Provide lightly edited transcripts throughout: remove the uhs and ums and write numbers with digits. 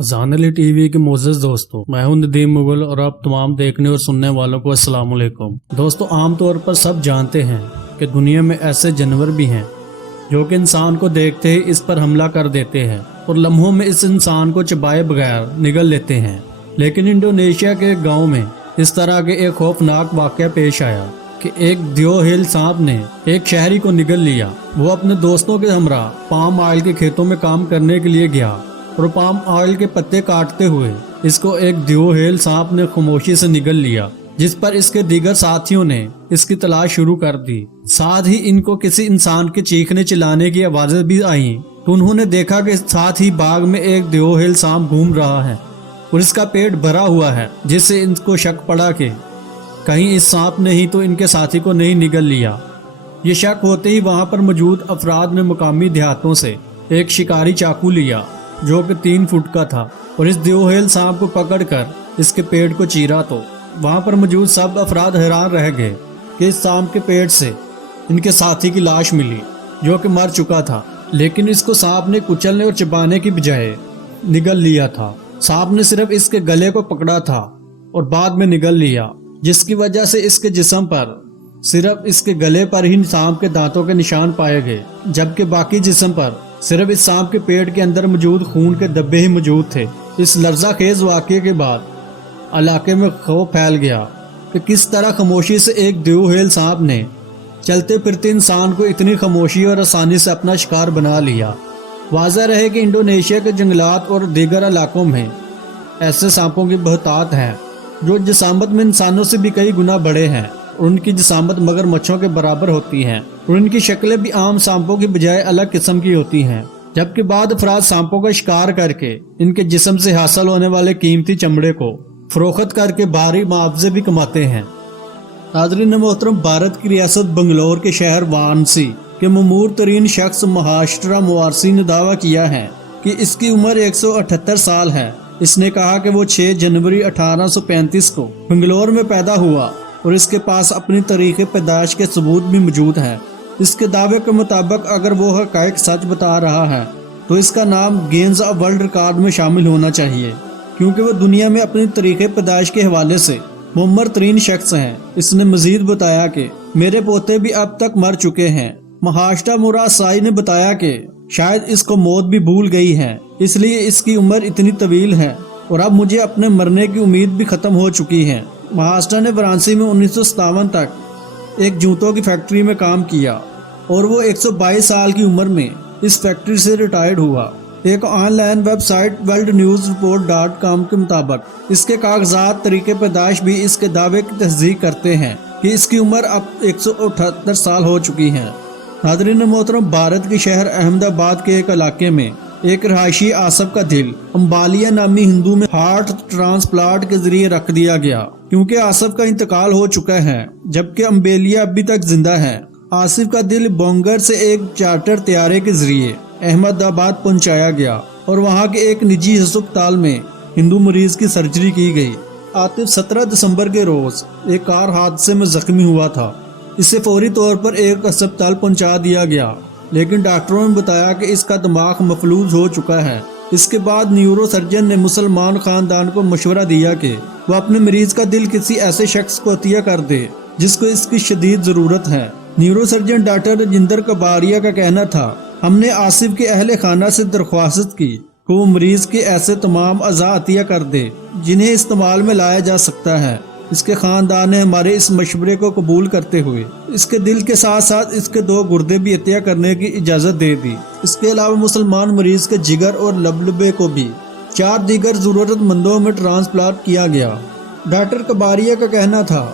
अज़ान अली टीवी के मोअज़्ज़ज़ दोस्तों, मैं हूं नदीम मुगल और आप तमाम देखने और सुनने वालों को अस्सलाम वालेकुम। दोस्तों, आम तौर पर सब जानते हैं कि दुनिया में ऐसे जानवर भी हैं जो कि इंसान को देखते ही इस पर हमला कर देते हैं और लम्हों में इस इंसान को चबाए बगैर निगल लेते हैं। लेकिन इंडोनेशिया के एक गाँव में इस तरह के एक खौफनाक वाक़या पेश आया कि एक दियोहेल सांप ने एक शहरी को निगल लिया। वो अपने दोस्तों के हमरा पाम ऑयल के खेतों में काम करने के लिए गया और पाम ऑयल के पत्ते काटते हुए इसको एक दियोहेल सांप ने खामोशी से निगल लिया, जिस पर इसके दीगर साथियों ने इसकी तलाश शुरू कर दी। साथ ही इनको किसी इंसान के चीखने चिल्लाने की आवाजें भी आईं, तो उन्होंने देखा कि साथ ही बाग में एक दियोहेल सांप घूम रहा है और इसका पेट भरा हुआ है, जिससे इनको शक पड़ा कि कहीं इस सांप ने ही तो इनके साथी को नहीं निगल लिया। ये शक होते ही वहां पर मौजूद अफराद ने मुकामी देहातों से एक शिकारी चाकू लिया जो कि 3 फुट का था और इस दियोहेल सांप को पकड़कर इसके पेट को चीरा। तो वहां पर मौजूद सब अफराद हैरान रह गए कि इस सांप के पेट से इनके साथी की लाश मिली जो कि मर चुका था, लेकिन इसको सांप ने कुचलने और चबाने की बजाय निगल लिया था। सांप ने सिर्फ इसके गले को पकड़ा था और बाद में निगल लिया, जिसकी वजह से इसके जिस्म पर सिर्फ इसके गले पर ही सांप के दांतों के निशान पाए गए, जबकि बाकी जिस्म पर सिर्फ इस सांप के पेट के अंदर मौजूद खून के धब्बे ही मौजूद थे। इस लर्ज़ाखेज वाक़ये के बाद इलाके में खौफ फैल गया कि किस तरह खामोशी से एक दियोहेल सांप ने चलते फिरते इंसान को इतनी खामोशी और आसानी से अपना शिकार बना लिया। वाज़ह रहे कि इंडोनेशिया के जंगलात और दीगर इलाकों में ऐसे सांपों की बहुतायत है जो जिसामत में इंसानों से भी कई गुना बड़े हैं और उनकी जिसामत मगरमच्छों के बराबर होती है और उनकी शक्लें भी आम सांपों की बजाय अलग किस्म की होती हैं। जबकि बाद अफराद सांपों का शिकार करके इनके जिस्म से हासिल होने वाले कीमती चमड़े को फरोख्त करके भारी मुआवजे भी कमाते हैं। नाज़रीन मोहतरम, भारत की रियासत बंगलौर के शहर वाराणसी के ममूर तरीन शख्स महाराष्ट्र मुवारसी ने दावा किया है कि इसकी उम्र 178 साल है। इसने कहा कि वो 6 जनवरी 1835 को बंगलौर में पैदा हुआ और इसके पास अपनी तारीख़ पैदाइश के सबूत भी मौजूद हैं। इसके दावे के मुताबिक अगर वो हक़ाइक़ सच बता रहा है तो इसका नाम गिनीज़ वर्ल्ड रिकॉर्ड में शामिल होना चाहिए, क्योंकि वो दुनिया में अपनी तारीख़ पैदाइश के हवाले से मुअम्मर तरीन शख्स हैं। इसने मजीद बताया कि मेरे पोते भी अब तक मर चुके हैं। महाराष्ट्र मुरासाई ने बताया कि शायद इसको मौत भी भूल गई है, इसलिए इसकी उम्र इतनी तवील है और अब मुझे अपने मरने की उम्मीद भी ख़त्म हो चुकी है। महाराष्ट्र ने वाराणसी में 1957 तक एक जूतों की फैक्ट्री में काम किया और वो 122 साल की उम्र में इस फैक्ट्री से रिटायर्ड हुआ। एक ऑनलाइन वेबसाइट worldnewsreport.com के मुताबिक इसके कागजात तरीके पैदाइश भी इसके दावे की तस्दीक करते हैं कि इसकी उम्र अब 178 साल हो चुकी है। नाज़रीन मोहतरम, भारत के शहर अहमदाबाद के एक इलाके में एक रहायशी आसफ का दिल अम्बालिया नामी हिंदू में हार्ट ट्रांसप्लांट के जरिए रख दिया गया, क्योंकि आसफ का इंतकाल हो चुका है जबकि अम्बेलिया अभी तक जिंदा है। आसिफ का दिल बोंगर से एक चार्टर तैयारे के जरिए अहमदाबाद पहुंचाया गया और वहां के एक निजी अस्पताल में हिंदू मरीज की सर्जरी की गई। आतिफ 17 दिसंबर के रोज एक कार हादसे में जख्मी हुआ था। इसे फौरी तौर पर एक अस्पताल पहुंचा दिया गया, लेकिन डॉक्टरों ने बताया कि इसका दिमाग मफलूज हो चुका है। इसके बाद न्यूरो सर्जन ने मुसलमान खानदान को मशवरा दिया कि वह अपने मरीज का दिल किसी ऐसे शख्स को अतिया कर दे जिसको इसकी शदीद जरूरत है। न्यूरो सर्जन डॉक्टर राजिंदर कबारिया का कहना था, हमने आसिफ के अहले खाना से दरख्वास्त की कि वो मरीज के ऐसे तमाम अज़ा अतिया कर दे जिन्हें इस्तेमाल में लाया जा सकता है। इसके खानदान ने हमारे इस मशवरे को कबूल करते हुए इसके दिल के साथ साथ इसके 2 गुर्दे भी अतिया करने की इजाज़त दे दी। इसके अलावा मुसलमान मरीज के जिगर और लबलबे को भी 4 दीगर ज़रूरतमंदों में ट्रांसप्लांट किया गया। डॉक्टर कबारिया का कहना था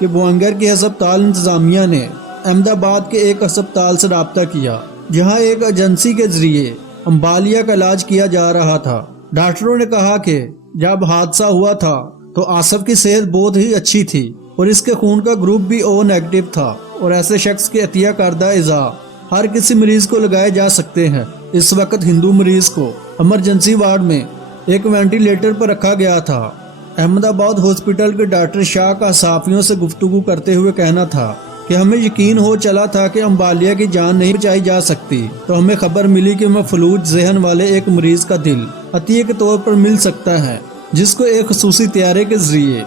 कि बोंगर की अस्पताल इंतज़ामिया ने अहमदाबाद के एक अस्पताल से रब्ता किया जहाँ एक एजेंसी के जरिए अम्बालिया का इलाज किया जा रहा था। डॉक्टरों ने कहा कि जब हादसा हुआ था तो आसफ की सेहत बहुत ही अच्छी थी और इसके खून का ग्रुप भी ओ नेगेटिव था और ऐसे शख्स के अतिया करदा इज़ा हर किसी मरीज को लगाए जा सकते हैं। इस वक्त हिंदू मरीज को इमरजेंसी वार्ड में एक वेंटिलेटर पर रखा गया था। अहमदाबाद हॉस्पिटल के डॉक्टर शाह का सहाफ़ियों से गुफ्तगू करते हुए कहना था کہ ہمیں یقین ہو چلا تھا کہ امبالیہ کی جان نہیں بچائی جا سکتی، تو ہمیں خبر ملی کہ مفلوج ذہن والے ایک مریض کا دل عطیہ کے طور پر مل سکتا ہے، جس کو ایک خصوصی طیارے کے ذریعے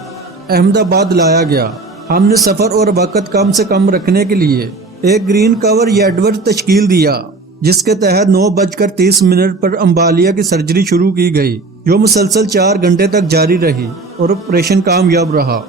احمد آباد لایا گیا۔ ہم نے سفر اور وقت کم سے کم رکھنے کے لیے ایک گرین کور یارڈ تشکیل دیا، جس کے تحت 9:30 پر امبالیہ کی سرجری شروع کی گئی، جو مسلسل 4 گھنٹے تک جاری رہی اور آپریشن کامیاب رہا۔